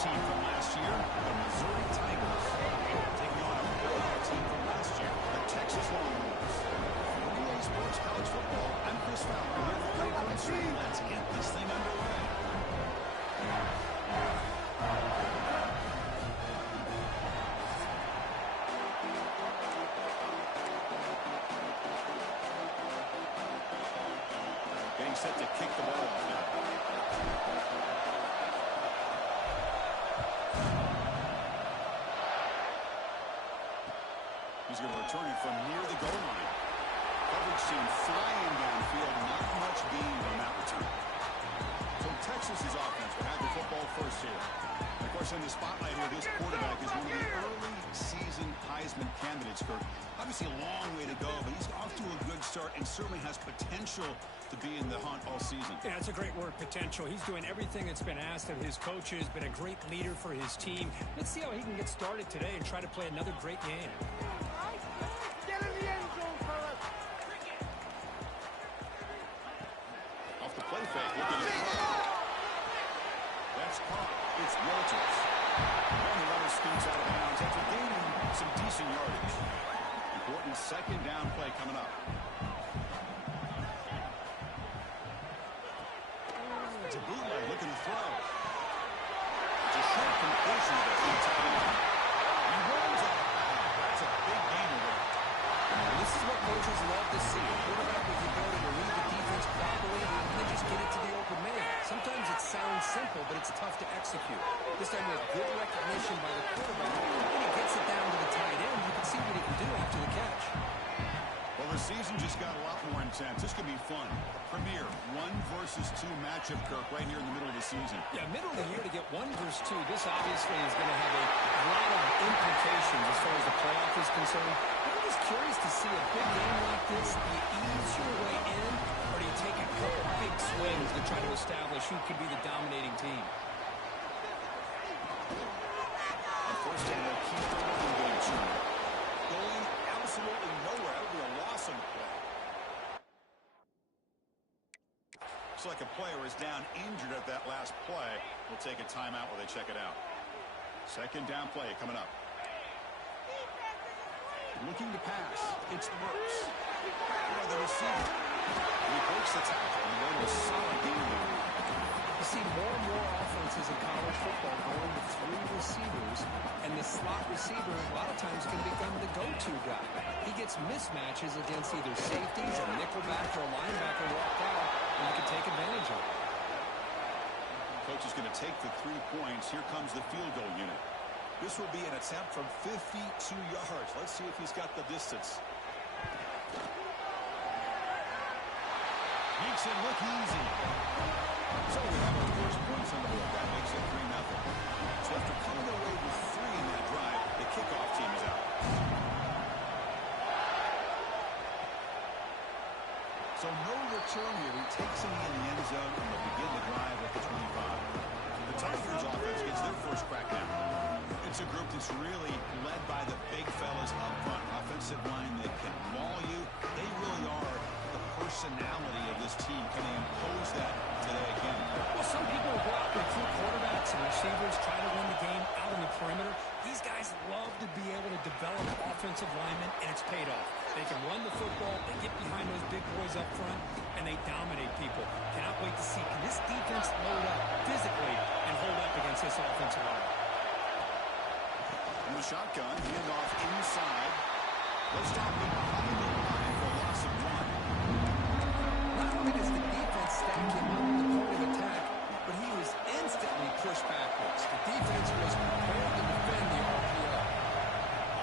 team from last year, the Missouri Tigers. Taking on a parallel team from last year, the Texas Longhorns. For EA Sports College Football, I'm Chris Fowler here for Craig Country. Let's get this thing underway. Getting set to kick the ball off now. He's going to return it from near the goal line. Coverage team flying downfield, not much gained on that return. So Texas's offense will have the football first here. And of course, in the spotlight here, this quarterback is one of the early season Heisman candidates, Kirk. Obviously a long way to go, but he's off to a good start and certainly has potential to be in the hunt all season. Yeah, that's a great word, potential. He's doing everything that's been asked of his coaches, been a great leader for his team. Let's see how he can get started today and try to play another great game. Get in the end zone, fellas. Off the play fake, looking at it. That's caught. It's Walters. And the runner scoots out of bounds after gaining some decent yardage. Important second down play coming up. It's a bootleg looking to throw. It's a short completion of the tight end. He runs out. That's a big gainer there. This is what coaches love to see. A quarterback with the ability to read the defense properly and then just get it to the open man. Sometimes it sounds simple, but it's tough to execute. This time with good recognition by the quarterback, and he gets it down to the tight end. You can see what he can do after the catch. Well, the season just got a lot more intense. This could be fun. Premier 1 versus 2 matchup, Kirk, right here in the middle of the season. Yeah, middle of the year to get 1 versus 2. This obviously is going to have a lot of implications as far as the playoff is concerned. I'm just curious to see a big game like this. Do you ease your way in, or do you take a couple big swings to try to establish who could be the dominating team? On first down, they'll keep the running game true. Going absolutely nowhere. That would be a loss on the play. Looks like a player is down injured at that last play. We'll take a timeout while they check it out. Second down play coming up. Looking to pass. It's Burks. By the receiver. He breaks the tackle and then a solid game there. You see more and more offenses in college football going to 3 receivers, and the slot receiver a lot of times can become the go-to guy. He gets mismatches against either safeties, a nickelback, or a linebacker walk out, and you can take advantage of it. Coach is going to take the 3 points. Here comes the field goal unit. This will be an attempt from 52 yards. Let's see if he's got the distance. Makes it look easy. So we have our first points on the board. That makes it 3-0. So after coming away with 3 in that drive, the kickoff team is out. So no return here. He takes him in the end zone and they'll begin the drive at the 25. The Tigers offense gets their first crack now. It's a group that's really led by the big fellas up front. Offensive line that can maul you. They really are the personality of this team. Can they impose that today again? Well, some people will go out and recruit quarterbacks and receivers, try to win the game out on the perimeter. These guys love to be able to develop offensive linemen, and it's paid off. They can run the football, they get behind those big boys up front, and they dominate people. Cannot wait to see, can this defense load up physically and hold up against this offensive line? In the shotgun, handoff inside. They'll stop him behind the line for a loss of 1. Not only does the defense stack him up at the point of attack, but he was instantly pushed backwards. The defense was prepared to defend the RPO.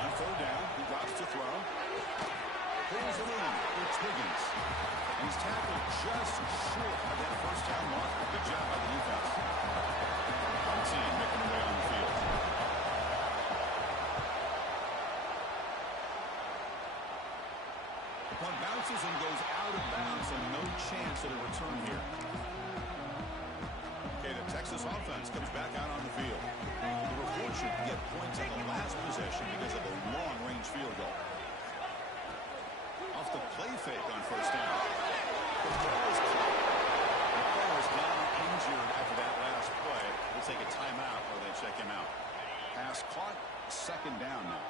On 3rd down, he drops to throw. Pulls it in. It's Higgins. And he's tackled just short of that first down mark. Good job by the defense. One team making their way on the field. The punt bounces and goes out of bounds, and no chance at a return here. Okay, the Texas offense comes back out on the field. They were fortunate to get points on the last possession because of a long-range field goal. Off the play fake on first down. The ball is caught. The player is down injured after that last play. We'll take a timeout while they check him out. Pass caught, second down now.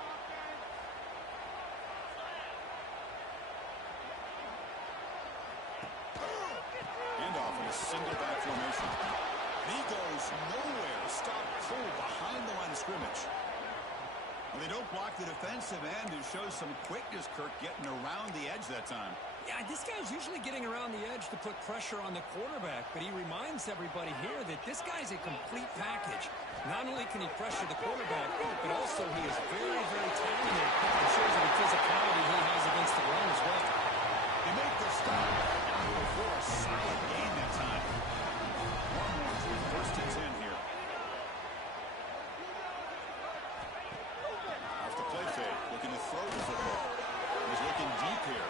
Handoff in a single back formation. He goes nowhere. Stop cold behind the line of scrimmage. Well, they don't block the defensive end, who shows some quickness, Kirk, getting around the edge that time. Yeah, this guy's usually getting around the edge to put pressure on the quarterback, but he reminds everybody here that this guy's a complete package. Not only can he pressure the quarterback, but also he is very, very talented. It shows you the physicality he has against the run as well. They make the stop before a solid gain that time. Longhorns with first and 10 here. Off the play fake, looking to throw the football. He's looking deep here.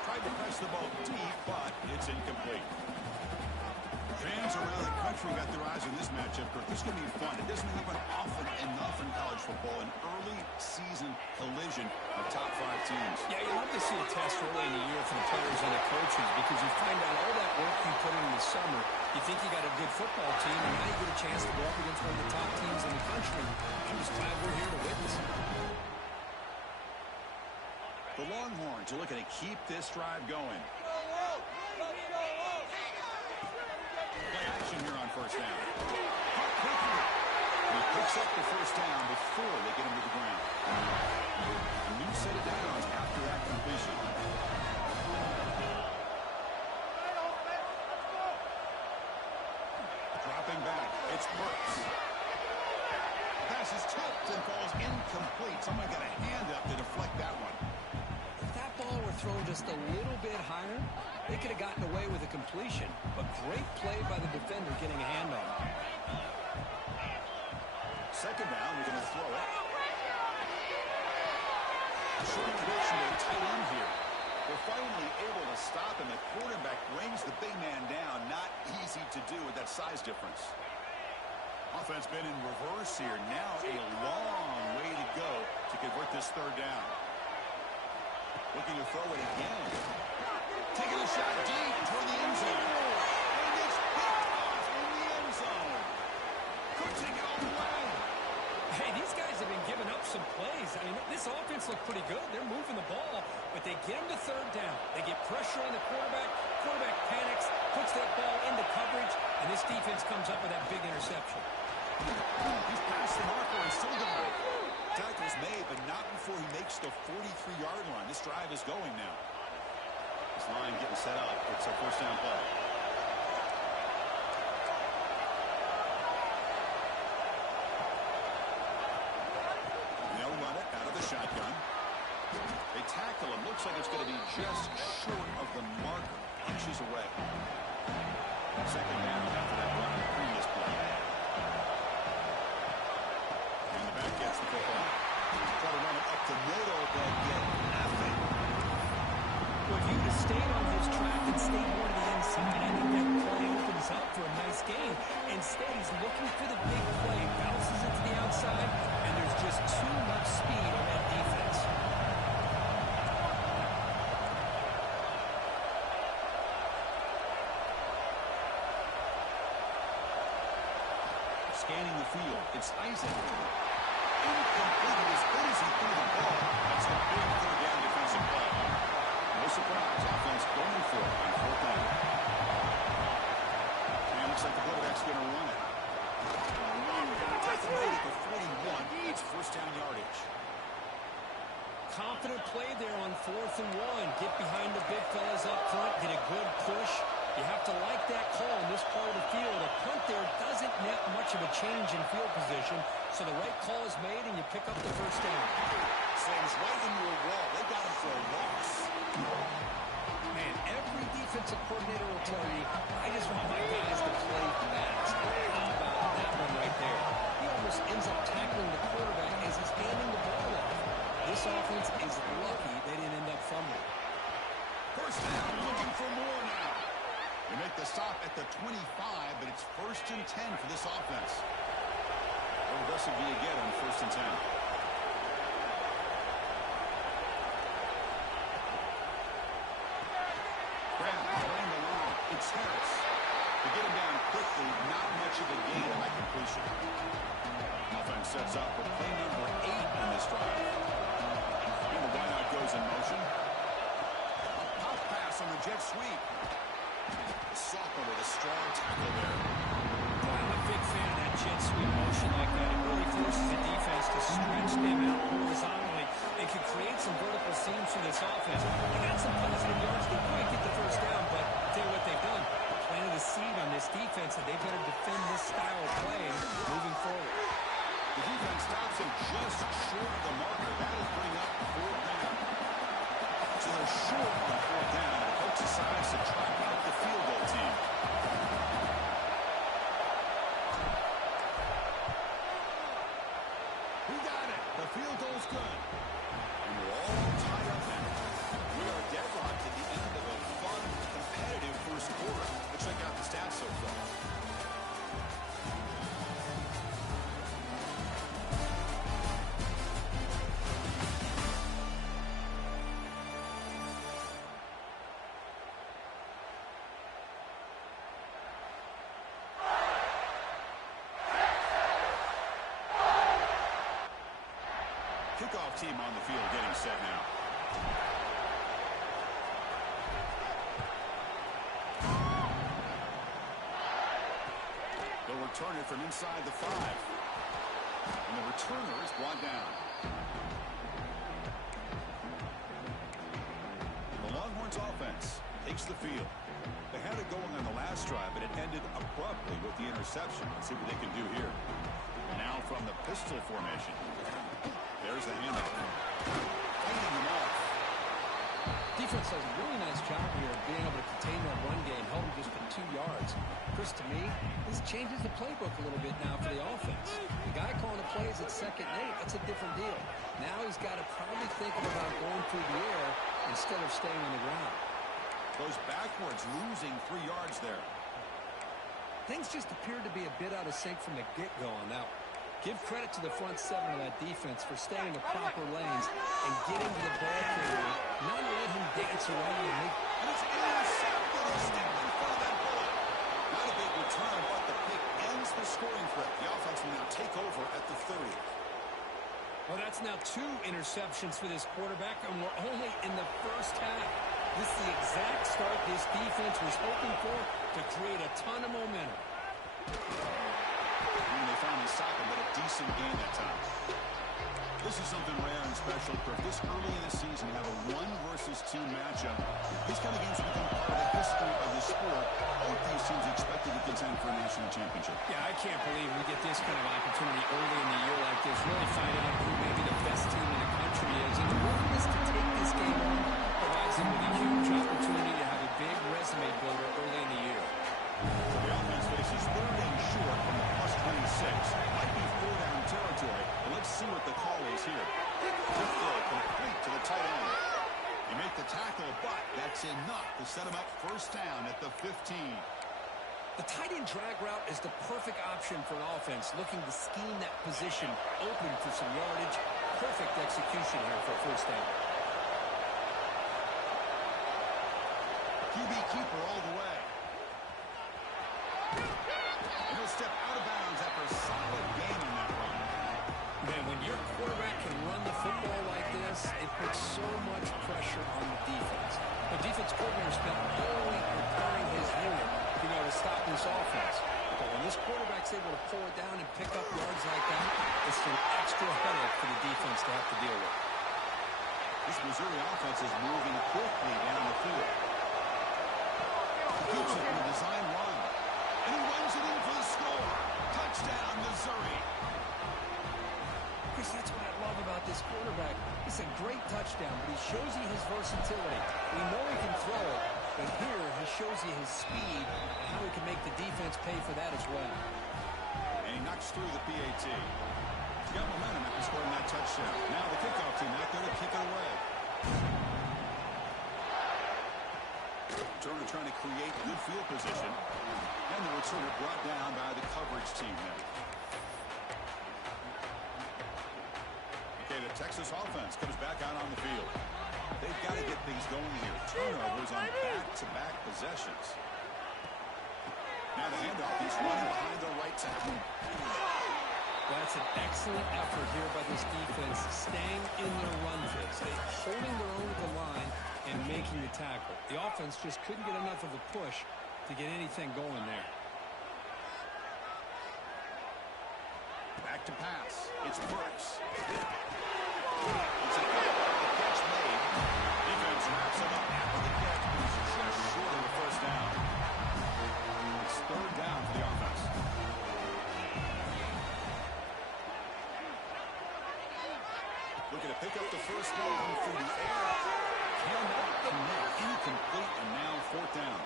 Tried to press the ball deep, but it's incomplete. Fans around the country got their eyes on this matchup, Kirk. This is going to be fun. It doesn't happen often enough in college football, an early season collision of top 5 teams. Yeah, you love to see a test early in the year for the players and the coaches because you find out all that work you put in the summer. You think you got a good football team, and now you get a chance to go up against one of the top teams in the country. I'm just glad we're here to witness it. The Longhorns are looking to keep this drive going. Play action here on first down. He picks up the first down before they get him to the ground. A new set of downs after that completion. Dropping back, it's Poohs. Pass is tipped and falls incomplete. Someone got a hand up to deflect that one. If that ball were thrown just a little bit higher, they could have gotten away with a completion. But great play by the defender getting a hand on it. Second down, they're going to throw it. Short connection to the tight end here. They're finally able to stop him. The quarterback brings the big man down. Not easy to do with that size difference. Offense been in reverse here. Now a long way to go to convert this third down. Looking to throw it again. Taking a shot deep toward the end zone. And it's picked off in the end zone. Could take it all the way. Hey, these guys have been giving up some plays. I mean, this offense looked pretty good. They're moving the ball, but they get him to third down. They get pressure on the quarterback. Quarterback panics, puts that ball into coverage, and this defense comes up with that big interception. He's past the marker and still going. Tackle's made, but not before he makes the 43-yard line. This drive is going now. This line getting set up. It's a first down play. They'll run it out of the shotgun. They tackle him. Looks like it's going to be just short of the marker. Inches away. Second down after that run in the previous play. And the back gets the football. Try to run it up the middle, but get nothing. Well, if you would have stayed on his track and stayed more to the inside, I think that play opens up for a nice game. Instead, he's looking for the big play. Bounces it to the outside, and there's just too much speed on that defense. Scanning the field. It's Isaac. Incomplete as good as he threw the ball. That's a big third down defensive play. No surprise. Offense going for it on fourth down. And looks like the quarterback's going to run it. Tackle made at the 41. It's first down yardage. Confident play there on 4th and 1. Get behind the big fellas up front. Get a good push. You have to like that call in this part of the field. A punt there doesn't net much of a change in field position, so the right call is made, and you pick up the first down. Slams right into a wall. They got him for a loss. Man, every defensive coordinator will tell you, I just want my guys to play fast. How about that one right there? He almost ends up tackling the quarterback as he's handing the ball off. This offense is lucky they didn't end up fumbling. First down, looking for more now. They make the stop at the 25, but it's first and 10 for this offense. How aggressive do you get on first and 10? Grab behind the line. It's Harris. To get him down quickly, not much of a gain on that completion. sets up for play number 8 on this drive. And the wideout goes in motion. A pop pass on the jet sweep. The sophomore with a strong tackle there. Boy, I'm a big fan of that jet sweep motion like that. It really forces the defense to stretch them out horizontally and can create some vertical seams for this offense. They got some positive yards. They might get the first down, but I'll tell you what they've done. Planted a seed on this defense, and they better defend this style of play moving forward. The defense stops him just short of the marker. That will bring up 4th down. So they're short of 4th down. The coach decides to try out the field goal team. He got it. The field goal's good. And we're all tied up now. We are deadlocked at the end of a fun, competitive first quarter. Let's check out the stats so far. Kickoff team on the field getting set now. They'll return it from inside the 5. And the returner is brought down. And the Longhorns offense takes the field. They had it going on the last drive, but it ended abruptly with the interception. Let's see what they can do here. Now from the pistol formation. There's the handoff. Fighting them off. Defense does a really nice job here of being able to contain that run game, held him just for 2 yards. Chris, to me, this changes the playbook a little bit now for the offense. The guy calling the plays at 2nd and 8, that's a different deal. Now he's got to probably thinking about going through the air instead of staying on the ground. Goes backwards, losing 3 yards there. Things just appeared to be a bit out of sync from the get-go on that one. Give credit to the front 7 of that defense for staying in the proper lanes and getting to the ball carrier, not let him dance around. And it's intercepted. He stepped in front of that bullet. Not a big return, but the pick ends the scoring threat. The offense will now take over at the 30. Well, that's now 2 interceptions for this quarterback, and we're only in the first half. This is the exact start this defense was hoping for to create a ton of momentum. And they finally stop him, but a decent gain that time. This is something rare and special. For this early in the season, you have a 1 versus 2 matchup. These kind of games become part of the history of the sport. Both these teams expected to contend for a national championship. Yeah, I can't believe we get this kind of opportunity early in the year like this. Really find out who maybe the best team in the country is. And the willingness to take this game on provides them with a huge opportunity to have a big resume builder early in the year. The offense faces 3rd and short from the plus 26. Might be 4-down territory, but let's see what the call is here. Quick throw complete to the tight end. You make the tackle, but that's enough to set him up first down at the 15. The tight end drag route is the perfect option for an offense looking to scheme that position open for some yardage. Perfect execution here for first down. QB keeper all the way. And he'll step out of bounds after a solid gain on that run. Man, when your quarterback can run the football like this, it puts so much pressure on the defense. The defense coordinator spent all week preparing his unit to be able to stop this offense. But when this quarterback's able to pull it down and pick up yards like that, it's an extra headache for the defense to have to deal with. This Missouri offense is moving quickly down the field. Keeps it in the design run. And he runs it in for the score. Touchdown, Missouri. Chris, that's what I love about this quarterback. It's a great touchdown, but he shows you his versatility. We know he can throw it, but here he shows you his speed and how he can make the defense pay for that as well. And he knocks through the PAT. He's got momentum after scoring that touchdown. Now the kickoff team out there to kick it away. Turner trying to create good field position. And the returner brought down by the coverage team there. Okay, the Texas offense comes back out on the field. They've got to get things going here. Turnovers on back-to-back possessions. Now the handoff. He's running behind the right tackle. That's That's an excellent effort here by this defense, staying in their run phase, holding their own at the line and making the tackle. The offense just couldn't get enough of a push to get anything going there. Back to pass. It's Brooks. It's a catch made. Defense wraps him up after the catch, but he's just short of the first down. It's third down for the offense. Looking to pick up the first down through the air. Cannot connect. Incomplete, and now fourth down.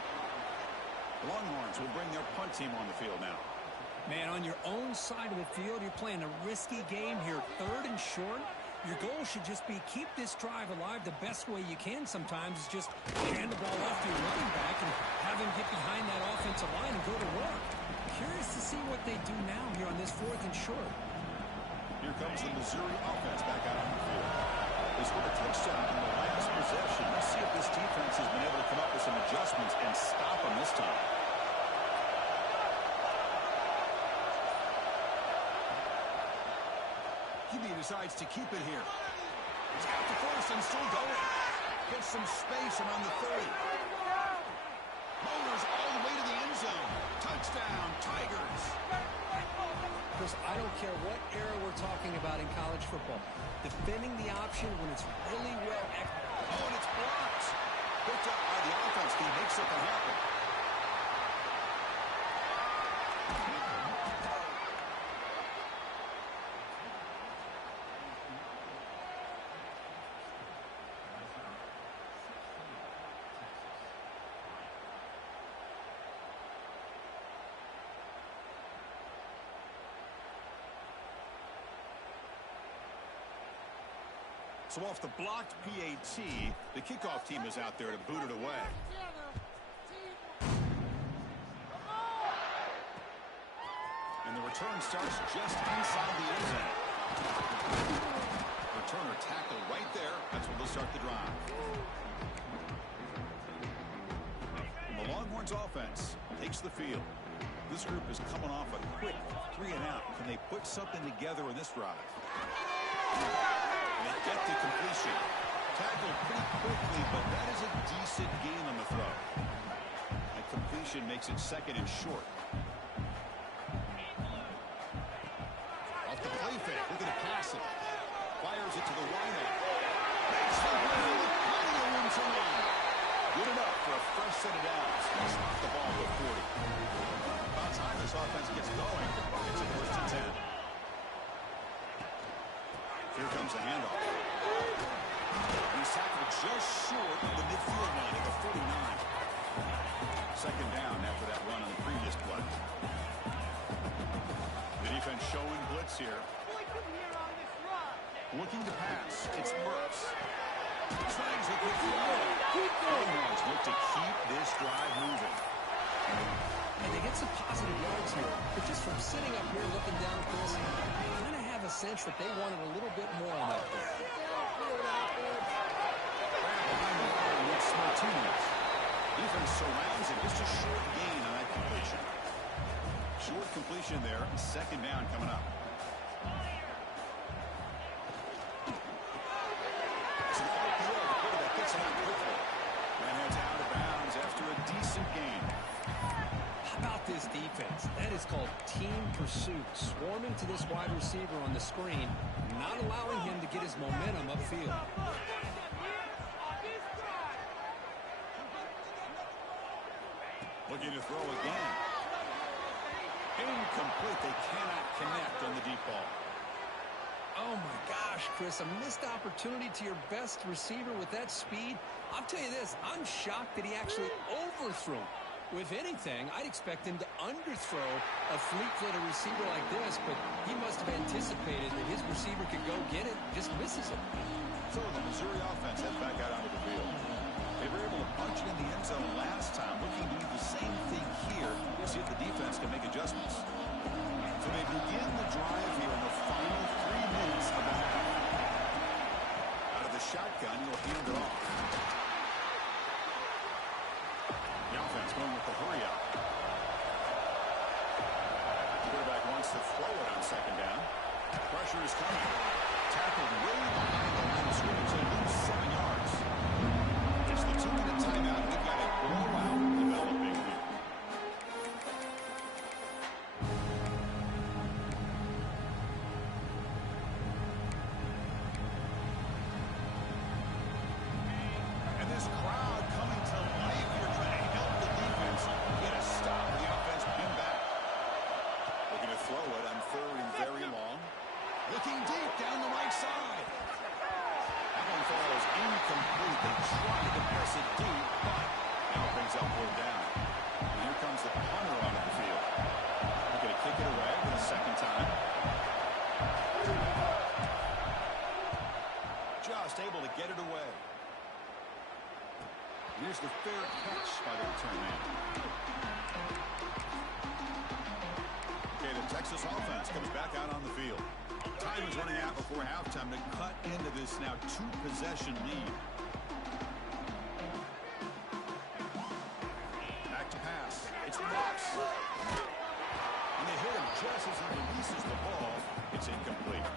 The Longhorns will bring their punt team on the field now. Man, on your own side of the field, you're playing a risky game here. Third and short. Your goal should just be keep this drive alive the best way you can sometimes is just hand the ball off to your running back and have him get behind that offensive line and go to work. Curious to see what they do now here on this fourth and short. Here comes the Missouri offense back out on the field. They scored a touchdown in the last possession. Let's see if this defense has been able to come up with some adjustments and stop them this time. He decides to keep it here. He's got the first and still going. Gets some space around the 30. Motors all the way to the end zone. Touchdown, Tigers. Chris, I don't care what era we're talking about in college football. Defending the option when it's really well executed. Oh, and it's blocked. Picked up by the offense team. Makes something happen. So off the blocked PAT, the kickoff team is out there to boot it away. And the return starts just inside the end zone. Returner tackled right there. That's where they'll start the drive. And the Longhorns offense takes the field. This group is coming off a quick 3 and out. Can they put something together in this drive? They get to completion. Tackled pretty quickly, but that is a decent gain on the throw. That completion makes it second and short. Off the play fake, looking to pass it. Fires it to the wideout. Makes the play with plenty of room to run. Good enough for a fresh set of downs. Stop the ball at 40. About time this offense gets going. It's a first and 10. Here comes the handoff. He's tackled just short of the midfield line at the 49. Second down after that run on the previous play. The defense showing blitz here. Looking to pass. It's Brooks. Snags the quick throw. Longhorns look to keep this drive moving. And they get some positive yards here. But just from sitting up here looking down, Chris, I kind of have a sense that they wanted a little bit more on that play. Behind the line, it's Martinez. Defense surrounds it. Just a short gain on that completion. Short completion there. Second down coming up. It's an RPO. The quarterback gets it out quickly. And heads out of bounds after a decent gain. How about this defense? That is called team pursuit. Swarming to this wide receiver on the screen, not allowing him to get his momentum upfield. Looking to throw again. Incomplete. They cannot connect on the deep ball. Oh, my gosh, Chris, a missed opportunity to your best receiver with that speed. I'll tell you this, I'm shocked that he actually overthrew. With anything, I'd expect him to underthrow a fleet-footed receiver like this, but he must have anticipated that his receiver could go get it, just misses it. So the Missouri offense heads back out onto the field. They were able to punch it in the end zone last time, looking to do the same thing here. We'll see if the defense can make adjustments. So they begin the drive here in the final 3 minutes of the half. Out of the shotgun, he'll hand it off. The offense going with the hurry up. Quarterback wants to throw it on second down. this now two-possession lead. Back to pass. It's Brooks. And they hit him just as he releases the ball. It's incomplete.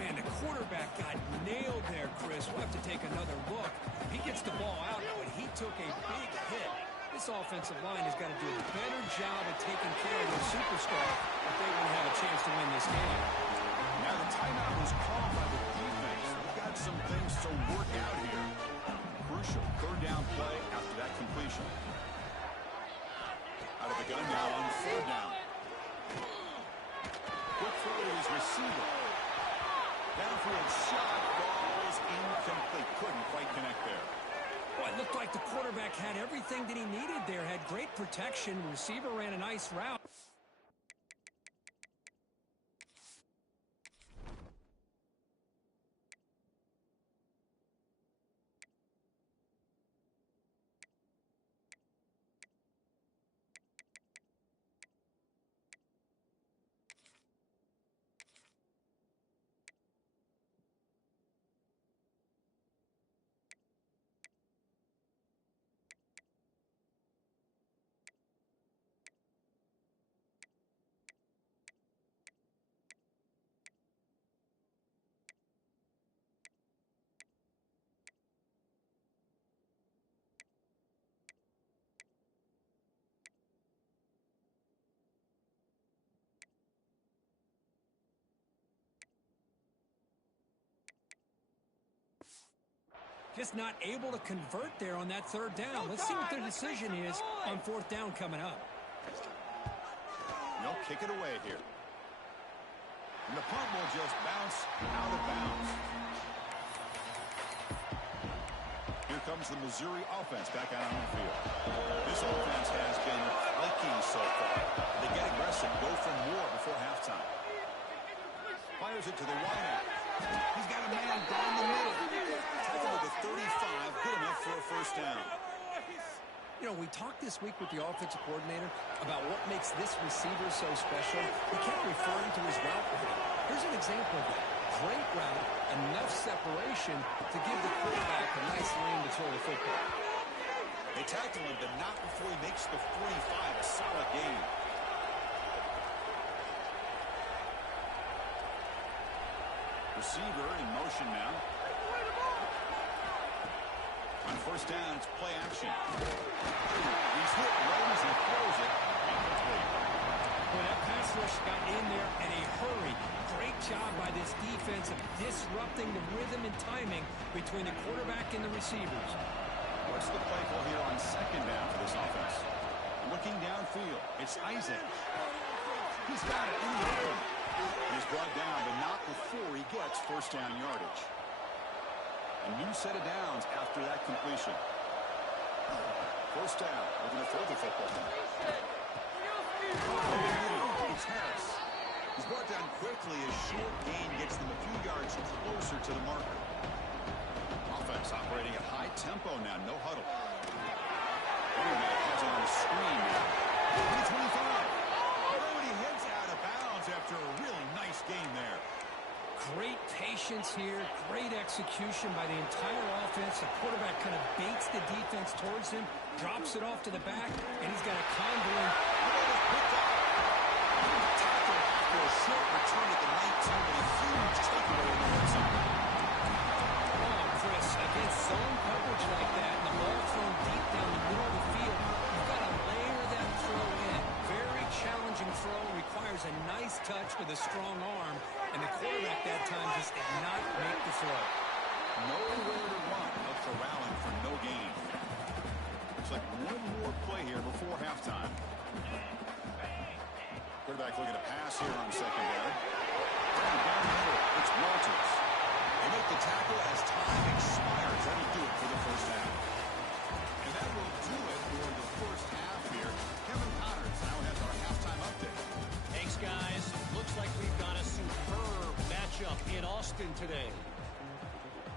Man, the quarterback got nailed there, Chris. We'll have to take another look. He gets the ball out, but he took a big hit. This offensive line has got to do a better job of taking care of their superstar if they want to have a chance to win this game. Now the timeout was called by the defense. We've got some things to work out here. Crucial third down play after that completion. Out of the gun now on third down. Quick throw to his receiver. Downfield shot, ball is incomplete. Couldn't quite connect there. Well, it looked like the quarterback had everything that he needed there. Had great protection. Receiver ran a nice route. Just not able to convert there on that third down. Let's see what their decision is on fourth down coming up. They'll kick it away here. And the punt will just bounce out of bounds. Here comes the Missouri offense back out on the field. This offense has been flaky so far. They get aggressive, go for more before halftime. Fires it to the wideout. He's got a man down the middle. Tackle to the 35, good enough for a first down. You know, we talked this week with the offensive coordinator about what makes this receiver so special. He kept referring to his route running. Here's an example of that. Great route, enough separation to give the quarterback a nice lane to throw the football. They tackle him, but not before he makes the 45, a solid gain. Receiver in motion now. On first down, it's play action. He's hit right as he throws it. Incomplete. Well, that pass rush got in there in a hurry. Great job by this defense of disrupting the rhythm and timing between the quarterback and the receivers. What's the play call here on second down for this offense? Looking downfield, it's Isaac. He's got it in the open. He's brought down, but not before he gets first down yardage. A new set of downs after that completion. First down, looking to throw the football. It's Harris. He's brought down quickly as short gain gets them a few yards closer to the marker. Offense operating at high tempo now, no huddle. Quarterback has it on the screen. 25. He heads out of bounds after a really nice game there. Great patience here, great execution by the entire offense. The quarterback kind of baits the defense towards him, drops it off to the back, and he's got a convoy. Tackle after a short return at the 19, but a huge takeaway in the red zone. Oh, Chris, against zone coverage like that, and the ball thrown deep down the middle of the field, you've got to layer that throw in. Very challenging throw, requires a nice touch with a strong arm, and the quarterback that time just did not make the throw. Nowhere to run, but corralling for no gain. Looks like one more play here before halftime. Quarterback looking to pass here on second down. Down the middle, it's Walters. They make the tackle as time expires. That'll do it for the first half. And that will do it for the first half here. Kevin Connors now has our halftime update. Thanks, guys. Looks like we've got a superb matchup in Austin today.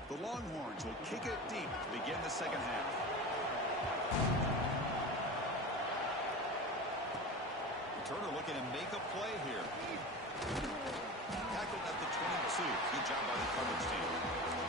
The Longhorns will kick it deep to begin the second half. Turner looking to make a play here. Tackled at the 22. Good job by the coverage team.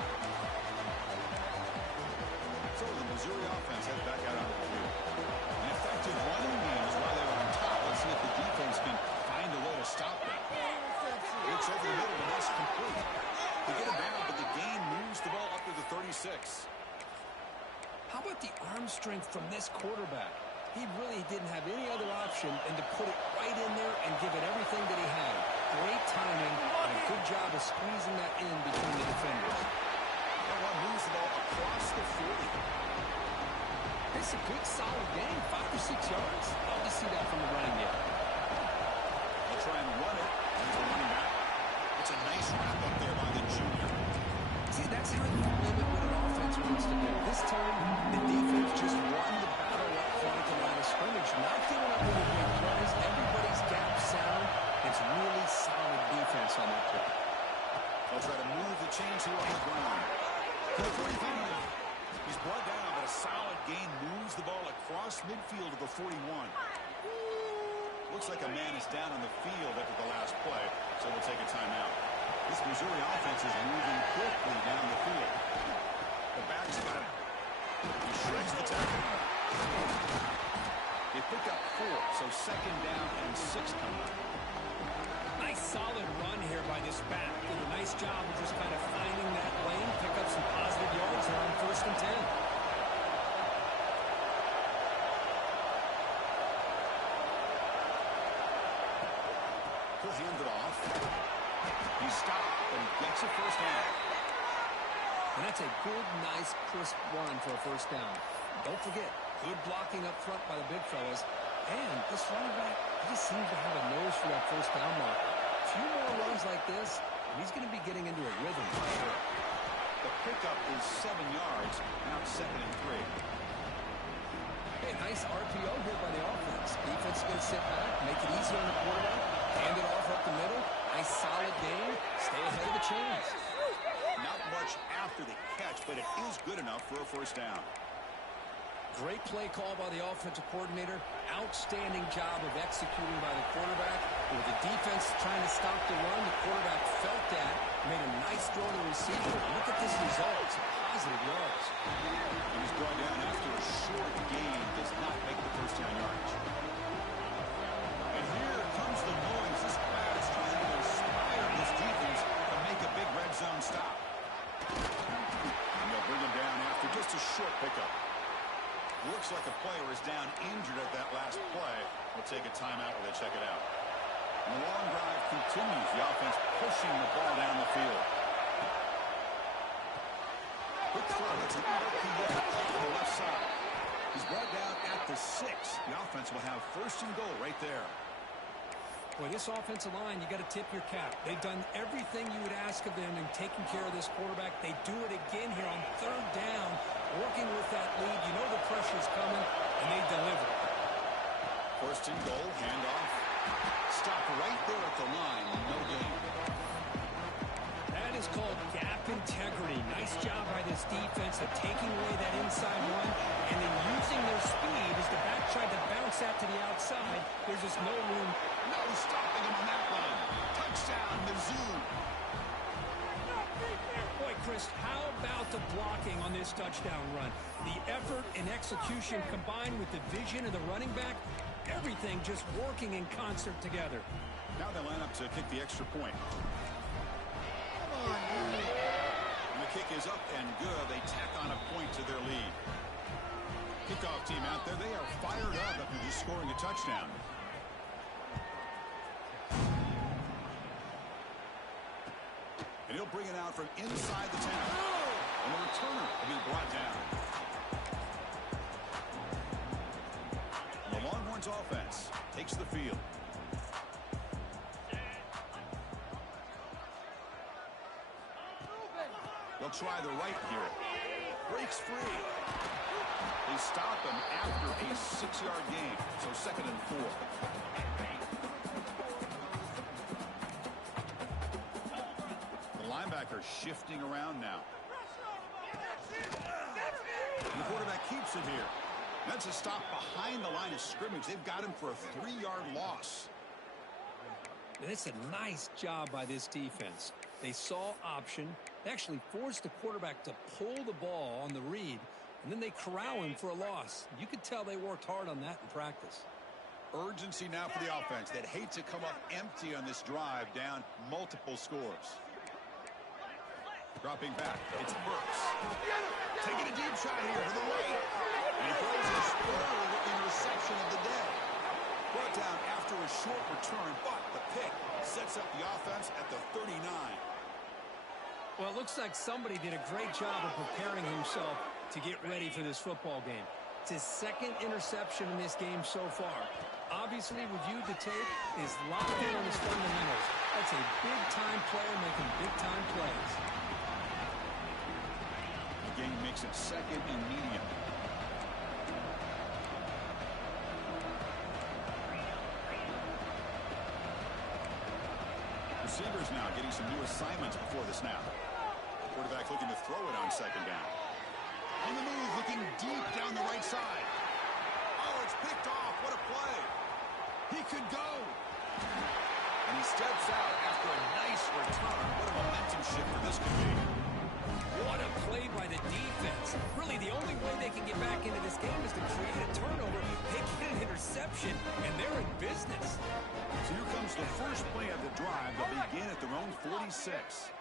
about the arm strength from this quarterback? He really didn't have any other option than to put it right in there and give it everything that he had. Great timing and a good job of squeezing that in between the defenders. That one moves the ball across the 40. It's a good, solid game, 5 or 6 yards. Love to see that from the running game. They'll try and run it. He's the running back. It's a nice wrap up there by the junior. See, that's how you limit what an offense wants to do. This time, the defense just won the battle up front at the line of scrimmage. Not giving up any big plays. Everybody's gap sound. It's really solid defense on that play. They'll try to move the chains here on the ground. To the 45. He's brought down, but a solid gain moves the ball across midfield to the 41. Looks like a man is down on the field after the last play, so we'll take a timeout. This Missouri offense is moving quickly down the field. The back's got it. He shreds the tackle. They pick up 4, so second down and 6 coming up. Nice solid run here by this back. Did a nice job of just kind of finding that lane, pick up some positive yards here on 1st and 10. He'll hand it off. He stopped and gets a first down. And that's a good, nice, crisp run for a first down. Don't forget, good blocking up front by the big fellas. And this running back, he just seems to have a nose for that first down mark. A few more runs like this, and he's going to be getting into a rhythm for sure. The pickup is 7 yards. Now it's 2nd and 3. Hey, nice RPO here by the offense. Defense is going to sit back, make it easier on the quarterback, hand it off up the middle. Nice solid game. Stay ahead of the chains. Not much after the catch, but it is good enough for a first down. Great play call by the offensive coordinator. Outstanding job of executing by the quarterback. With the defense trying to stop the run, the quarterback felt that, made a nice throw to the receiver. Look at this result. Positive yards. He was brought down after a short gain. Does not make the first down yardage. And here comes the noise. This crowd is trying to inspire this defense to make a big red zone stop. And they'll bring him down after just a short pickup. Looks like a player is down injured at that last play. We'll take a timeout while they check it out. And the long drive continues. The offense pushing the ball down the field. Quick throw. That's an RPO on the left side. He's brought down at the 6. The offense will have 1st and goal right there. Boy, this offensive line, you got to tip your cap. They've done everything you would ask of them in taking care of this quarterback. They do it again here on 3rd down, working with that lead. You know the pressure's coming, and they deliver. 1st and goal, handoff. Stop right there at the line. No gain. That is called gap integrity. Nice job by this defense of taking away that inside run and then using their speed as the back tried to bounce out to the outside. There's just no room. No stopping him on that run. Touchdown, Mizzou. Boy, Chris, how about the blocking on this touchdown run? The effort and execution combined with the vision of the running back, everything just working in concert together. Now they line up to kick the extra point. And the kick is up and good. They tack on a point to their lead. Kickoff team out there, they are fired up after just scoring a touchdown. And he'll bring it out from inside the 10. And the returner will be brought down. And the Longhorns offense takes the field. They'll try the right here. Breaks free. They stop him after a 6-yard gain. So 2nd and 4. The linebacker shifting around now. And the quarterback keeps it here. That's a stop behind the line of scrimmage. They've got him for a 3-yard loss. And it's a nice job by this defense. They saw option. They actually forced the quarterback to pull the ball on the read, and then they corral him for a loss. You could tell they worked hard on that in practice. Urgency now for the offense that hate to come up empty on this drive, down multiple scores. Dropping back, it's Burks. Taking a deep shot here to the right. And he throws his third interception of the day. Brought down after a short return, but the pick sets up the offense at the 39. Well, it looks like somebody did a great job of preparing himself to get ready for this football game. It's his second interception in this game so far. Obviously, reviewed the tape, is locked in on his fundamentals. That's a big-time player making big-time plays. The game makes it second and medium. Receivers now getting some new assignments before the snap. Quarterback looking to throw it on second down. On the move, looking deep down the right side. Oh, it's picked off. What a play. He could go. And he steps out after a nice return. What a momentum shifter this could be. What a play by the defense. Really, the only way they can get back into this game is to create a turnover. They get an interception, and they're in business. So here comes the first play of the drive. They'll begin at their own 46.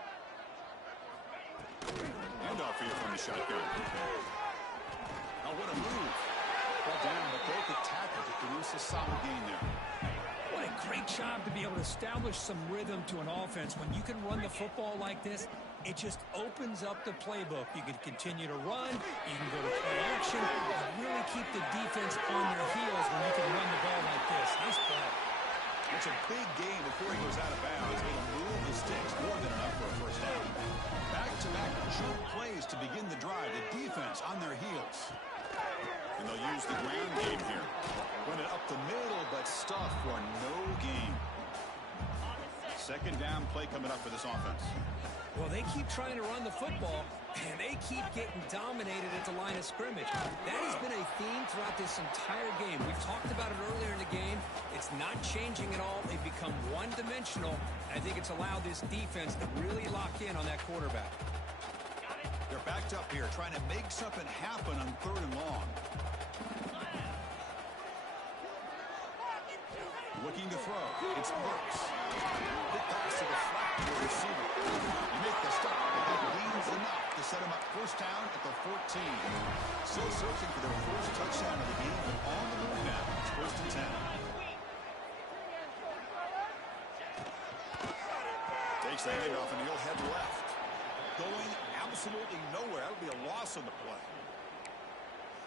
Handoff here from the shotgun. Oh, what a move. Well down, but broke the tackle to produce a solid gain there. What a great job to be able to establish some rhythm to an offense. When you can run the football like this, it just opens up the playbook. You can continue to run, you can go to play action, and really keep the defense on their heels when you can run the ball like this. Nice play. It's a big gain before he goes out of bounds. It'll move the sticks more than enough for a first down. Back-to-back jump plays to begin the drive. The defense on their heels. And they'll use the ground game here. Run it up the middle, but stuff for no gain. Second down play coming up for this offense. Well, they keep trying to run the football, and they keep getting dominated at the line of scrimmage. That has been a theme throughout this entire game. We've talked about it earlier in the game. It's not changing at all. They've become one-dimensional. I think it's allowed this defense to really lock in on that quarterback. They're backed up here, trying to make something happen on third and long. Looking to throw. It's Burks. Hit pass to the flat to the receiver. You make the stop, but that means enough to set him up first down at the 14. Still searching for their first touchdown of the game, but on the move now. It's first and 10. Takes the handoff, and he'll head left. Going absolutely nowhere. That would be a loss on the play.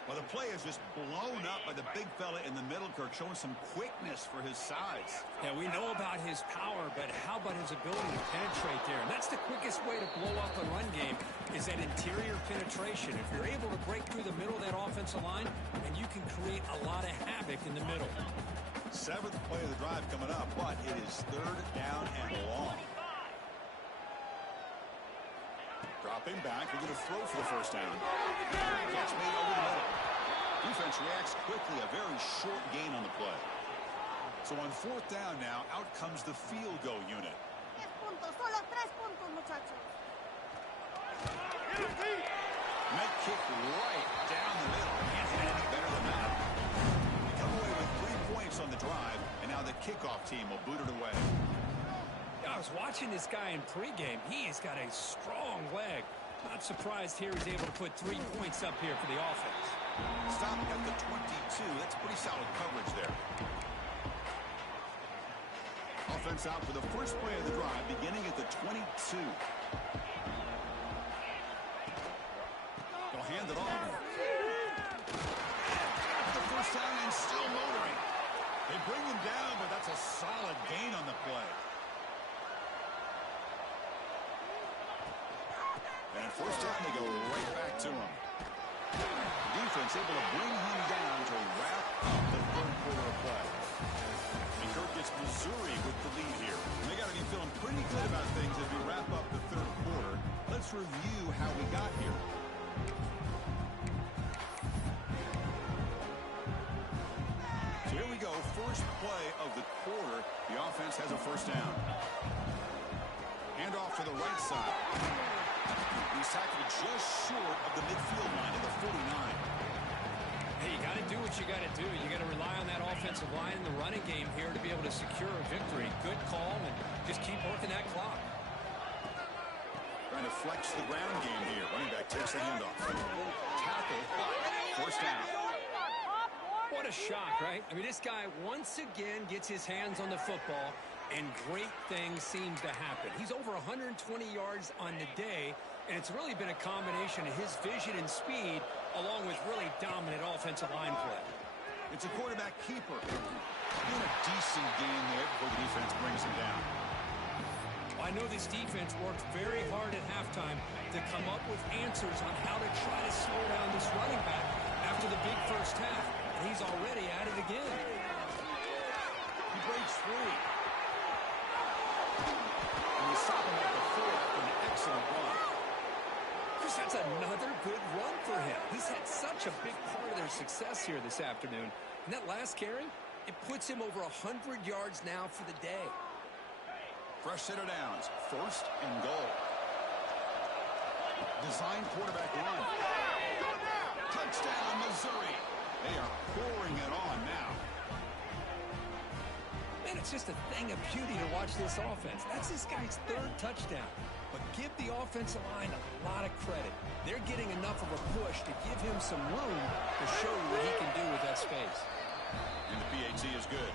Well, the play is just blown up by the big fella in the middle, Kirk, showing some quickness for his size. Yeah, we know about his power, but how about his ability to penetrate there? And that's the quickest way to blow up a run game is that interior penetration. If you're able to break through the middle of that offensive line, and you can create a lot of havoc in the middle. Seventh play of the drive coming up, but it is third down and long. Dropping back, we're going to throw for the first down. Catch made over the middle. Defense reacts quickly, a very short gain on the play. So on fourth down now, out comes the field goal unit. 3 puntos, solo 3 puntos, muchachos. Net kick right down the middle. Can't hit any better than that. They come away with 3 points on the drive, and now the kickoff team will boot it away. I was watching this guy in pregame. He has got a strong leg. Not surprised here he's able to put 3 points up here for the offense. Stop at the 22. That's pretty solid coverage there. Offense out for the first play of the drive, beginning at the 22. They'll hand it off. The first down and still motoring. They bring him down, but that's a solid gain on the play. And first down, they go right back to him. Defense able to bring him down to wrap up the third quarter of play. And Kirk gets Missouri with the lead here. And they got to be feeling pretty good about things as we wrap up the third quarter. Let's review how we got here. So here we go. First play of the quarter. The offense has a first down. Hand off to the right side. He's tackled just short of the midfield line at the 49. Hey, you got to do what you got to do. You got to rely on that offensive line in the running game here to be able to secure a victory. Good call, and just keep working that clock. Trying to to flex the ground game here. Running back takes the handoff. Tackle. First down. What a shock, right? I mean, this guy once again gets his hands on the football, and great things seem to happen. He's over 120 yards on the day, and it's really been a combination of his vision and speed along with really dominant offensive line play. It's a quarterback keeper. Doing a decent game there before the defense brings him down. I know this defense worked very hard at halftime to come up with answers on how to try to slow down this running back after the big first half, and he's already at it again. He breaks free. And we stop him at the 4 after an excellent run. Chris, that's another good run for him. He's had such a big part of their success here this afternoon. And that last carry, it puts him over 100 yards now for the day. Fresh set of downs. First and goal. Design quarterback run. Touchdown, Missouri. They are pouring it on now. Man, it's just a thing of beauty to watch this offense. That's this guy's third touchdown. But give the offensive line a lot of credit. They're getting enough of a push to give him some room to show you what he can do with that space. And the PAT is good.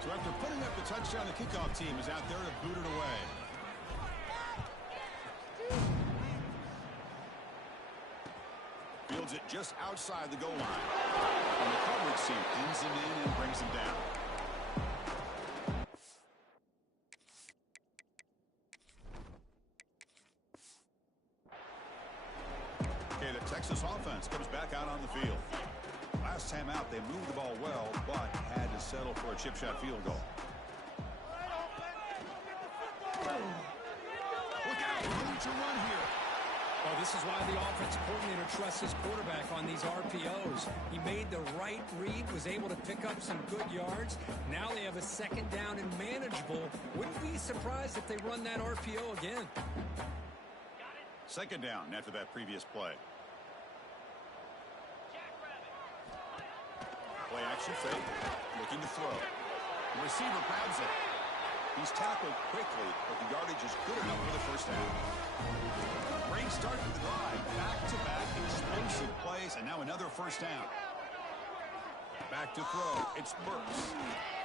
So after putting up the touchdown, the kickoff team is out there to boot it away. Fields it just outside the goal line. And the coverage team pins him in and brings him down. Okay, the Texas offense comes back out on the field. Last time out, they moved the ball well, but had to settle for a chip shot field goal. Look out, room to run here. Well, this is why the offensive coordinator trusts his quarterback on these RPOs. He made the right read, was able to pick up some good yards. Now they have a second down and manageable. Wouldn't be surprised if they run that RPO again. Second down after that previous play. Play action fake. Looking to throw. The receiver grabs it. He's tackled quickly, but the yardage is good enough for the first down. Great start to the drive. Back-to-back explosive plays, and now another first down. Back to throw. It's Burks.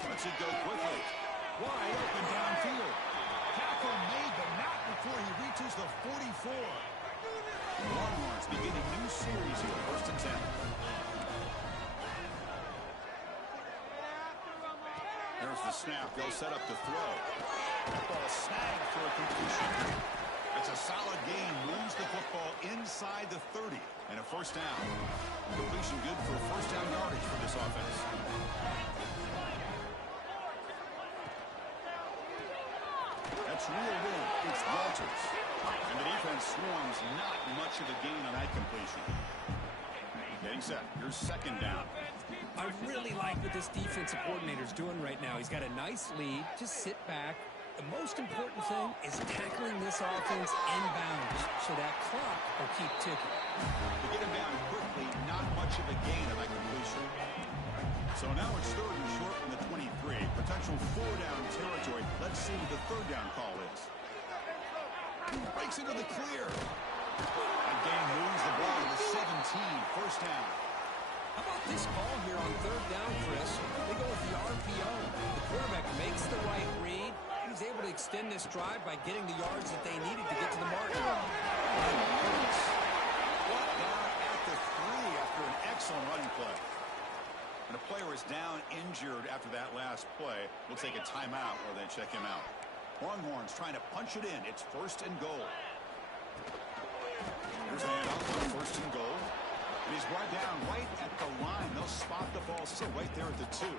Lets it go quickly. Wide open downfield. Tackle made, but not before he reaches the 44. Longhorns begin a new series here. First and 10. There's the snap. They'll set up the throw. Ball snagged for a completion. It's a solid gain. Moves the football inside the 30. And a first down. Completion good for first down yardage for this offense. That's real wind. It's Walters. And the defense swarms. Not much of a gain on that completion. Getting set. Here's second down. I really like what this defensive coordinator's doing right now. He's got a nice lead. Just sit back. The most important thing is tackling this offense inbounds so that clock will keep ticking. To get him down quickly, not much of a gain on that completion. So now it's third and short from the 23. Potential four-down territory. Let's see what the third down call is. Breaks into the clear. That game moves the ball to the 17. First down. How about this call here on third down, Chris? They go with the RPO. The quarterback makes the right read. He was able to extend this drive by getting the yards that they needed to get to the mark. Brought down at the 3 after an excellent running play. And a player is down injured after that last play. Looks like a timeout or they check him out. Longhorns trying to punch it in. It's first and goal. Here's a handoff for first and goal. And he's brought down right at the line. They'll spot the ball still right there at the 2.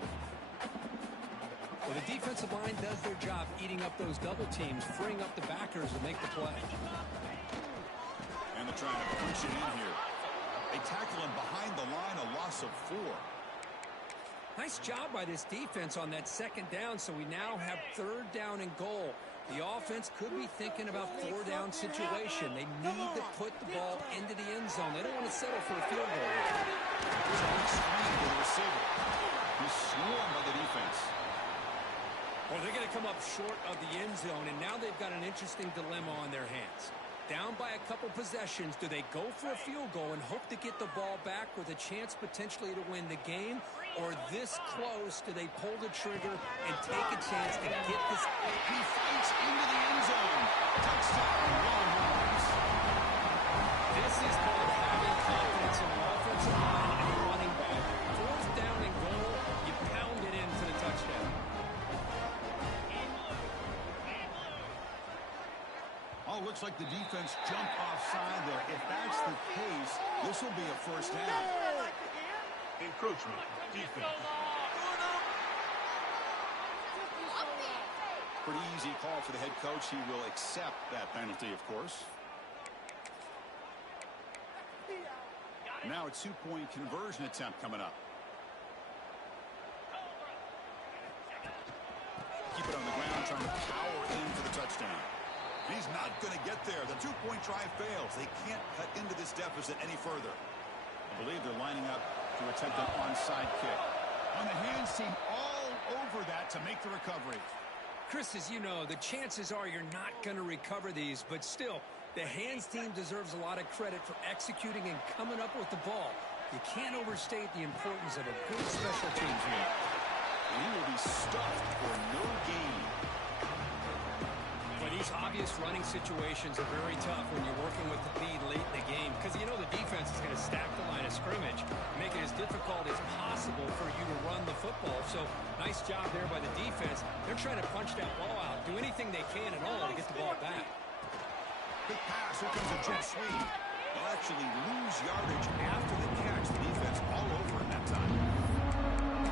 Well, the defensive line does their job eating up those double teams, freeing up the backers to make the play. And they're trying to punch it in here. They tackle him behind the line, a loss of 4. Nice job by this defense on that second down, so we now have third down and goal. The offense could be thinking about four-down situation. They need to put the ball into the end zone. They don't want to settle for a field goal. There's a big screen to the receiver. He's swarmed by the defense. Well, they're going to come up short of the end zone, and now they've got an interesting dilemma on their hands. Down by a couple possessions, do they go for a field goal and hope to get the ball back with a chance potentially to win the game? Or this close, do they pull the trigger and take a chance to get this? He fights into the end zone. Touchdown, Longhorns. This is called having confidence in the offensive line and the running back. Fourth down and goal, you pound it into the touchdown. Oh, looks like the defense jumped offside there. If that's the case, this will be a first down. Encroachment. Defense. Pretty easy call for the head coach. He will accept that penalty, of course. Now a two-point conversion attempt coming up. Keep it on the ground, trying to power in for the touchdown. He's not going to get there. The two-point try fails. They can't cut into this deficit any further. I believe they're lining up to attempt an onside kick. On the hands team all over that to make the recovery. Chris, as you know, the chances are you're not going to recover these, but still, the hands team deserves a lot of credit for executing and coming up with the ball. You can't overstate the importance of a good special teams unit. And he will be stuffed for no gain. But these obvious running situations are very tough when you're working with the lead late in the game because you know the defense is going to stack the line of scrimmage, make it as difficult as possible for you to run the football. So nice job there by the defense. They're trying to punch that ball out, do anything they can at all to get the ball back. Big pass. Here comes a jet sweep. They'll actually lose yardage after the catch. The defense all over him that time.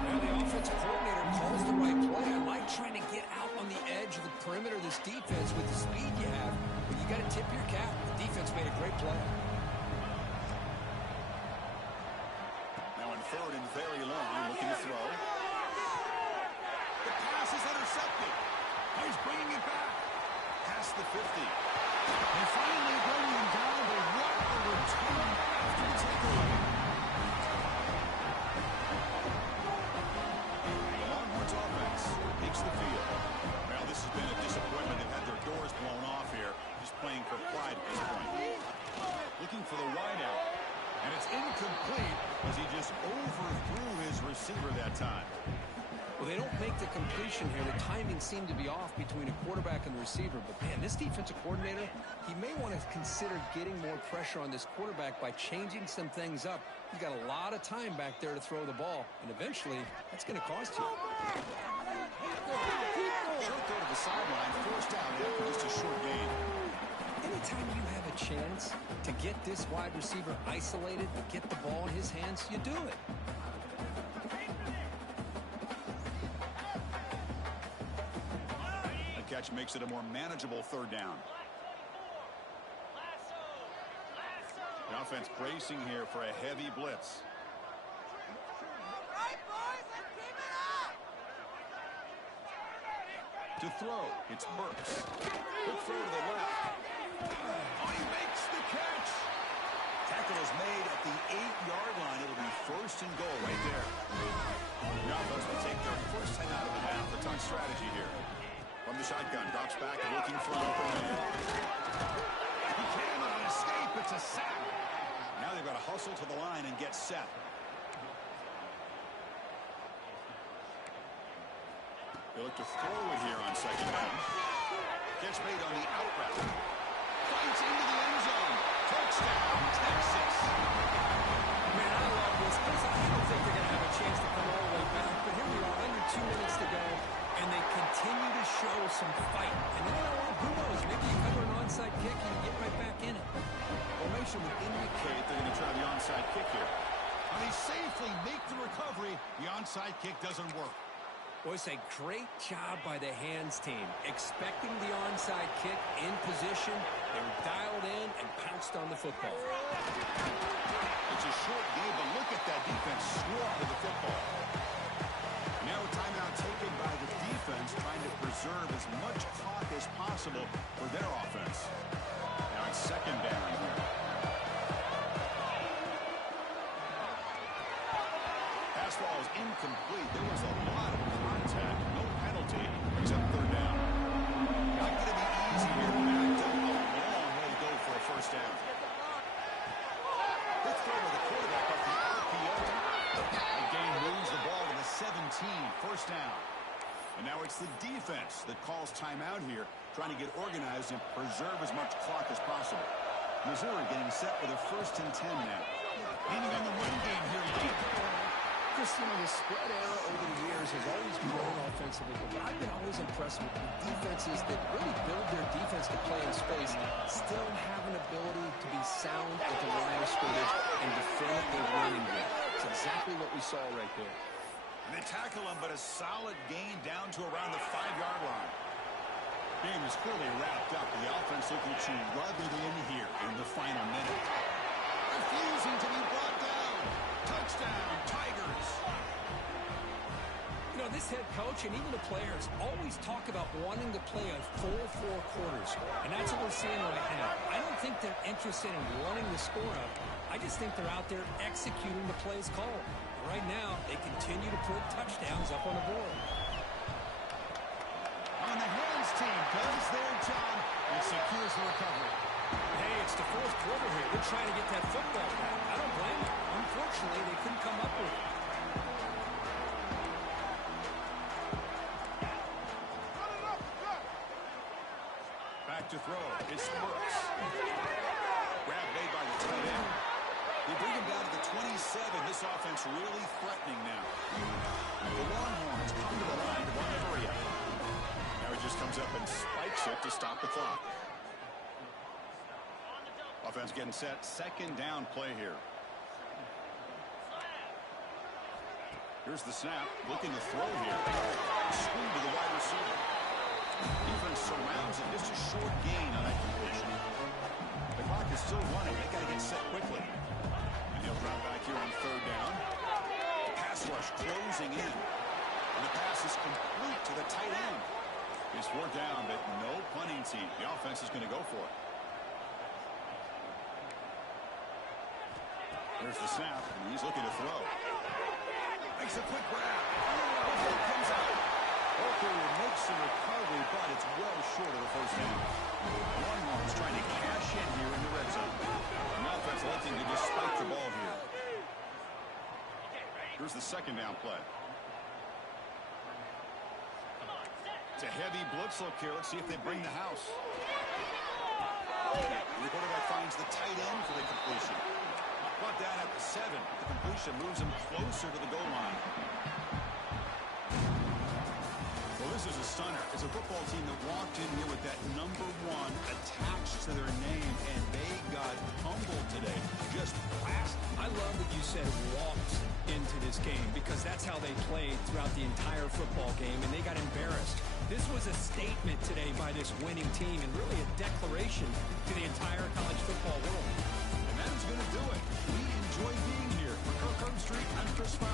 Well, the offensive coordinator calls the right play. I like trying to get out on the edge of the perimeter of this defense with the speed you have. But you got to tip your cap. The defense made a great play. Now in third and very long, looking to throw. The pass is intercepted. He's bringing it back. Past the 50. And finally bringing him down, but what a return after the takeaway. The Longhorns offense takes the field. Well, this has been a disappointment. They've had their doors blown off here. Just playing for pride at this point. Looking for the wideout. And it's incomplete as he just overthrew his receiver that time. Well, they don't make the completion here. The timing seemed to be off between a quarterback and the receiver. But, man, this defensive coordinator, he may want to consider getting more pressure on this quarterback by changing some things up. He's got a lot of time back there to throw the ball. And eventually, that's going to cost you. Short throw to the sideline, forced out after just a short gain. Anytime you have a chance to get this wide receiver isolated, to get the ball in his hands, you do it. The catch makes it a more manageable third down. The offense bracing here for a heavy blitz. To throw, it's Burks. Good throw to the left. Oh, he makes the catch. Tackle is made at the 8-yard line. It'll be first and goal right there. The offense will take their first 10 out of the half. The ton strategy here. From the shotgun, drops back and looking for an open man. He cannot escape. It's a sack. Now they've got to hustle to the line and get set. They look to throw it here on second down. Catch made on the out route. Fights into the end zone. Touchdown, Texas. Man, I love this because I don't think they're going to have a chance to come all the way back. But here we are, under 2 minutes to go, and they continue to show some fight. And you know what? Who knows? Maybe you cover an onside kick and you get right back in it. Formation would indicate they're going to try the onside kick here. And they safely make the recovery. The onside kick doesn't work. Well, it's a great job by the hands team. Expecting the onside kick in position. They were dialed in and pounced on the football. It's a short game, but look at that defense swarm to the football. Now a timeout taken by the defense, trying to preserve as much clock as possible for their offense. Now it's second down here. Pass ball is incomplete. There was a lot of contact. No penalty. penalty. Brings up third down. Not going to be easy here. Backed up a long way to go for a first down. Let's throw to the quarterback off the RPO. The game moves the ball to the 17. First down. And now it's the defense that calls timeout here, trying to get organized and preserve as much clock as possible. Missouri getting set for their 1st and 10 now. Leaning on the run game here late. Chris, you know, the spread era over the years has always grown offensively, but I've been always impressed with the defenses that really build their defense to play in space, still have an ability to be sound at the line of scrimmage and defend a running game. It's exactly what we saw right there. And they tackle him, but a solid gain down to around the 5-yard line. Game is clearly wrapped up. The offense looking to rub it in here in the final minute. Refusing to be brought down. Touchdown, Tigers. You know, this head coach and even the players always talk about wanting to play a full 4 quarters. And that's what we're seeing right now. I don't think they're interested in running the score up. I just think they're out there executing the plays called. Right now, they continue to put touchdowns up on the board. On the hands team does their job and secures the recovery. Hey, it's the 4th quarter here. They're trying to get that football back. I don't blame them. Unfortunately, they couldn't come up with it. Back to throw. It's Brooks. Grab made by the tight end. They bring him down to the 27. This offense really threatening now. The Longhorns come to the line to run the hurry up. Now he just comes up and spikes it to stop the clock. Offense getting set. 2nd down play here. Here's the snap. Looking to throw here. Screen to the wide receiver. Defense surrounds it. Just a short gain on that completion. The clock is still running. They got to get set quickly. And he'll drop back here on 3rd down. The pass rush closing in. And the pass is complete to the tight end. It's 4th down, but no punting team. The offense is going to go for it. There's the snap, and he's looking to throw. Makes a quick grab. Ball comes out. Walker makes the recovery, but it's well short of the first down. Longhorns trying to cash in here in the red zone. The offense electing to just spike the ball here. Here's the 2nd down play. It's a heavy blitz look here. Let's see if they bring the house. The quarterback finds the tight end for the completion. Brought down at the 7. The completion moves him closer to the goal line. Well, this is a stunner. It's a football team that walked in here with that number 1 attached to their name, and they got humbled today. Just blasted. I love that you said walked into this game because that's how they played throughout the entire football game, and they got embarrassed. This was a statement today by this winning team and really a declaration to the entire college football world. And that is going to do it. We enjoy being here. For Kirk Herbstreit, I'm Chris Farley.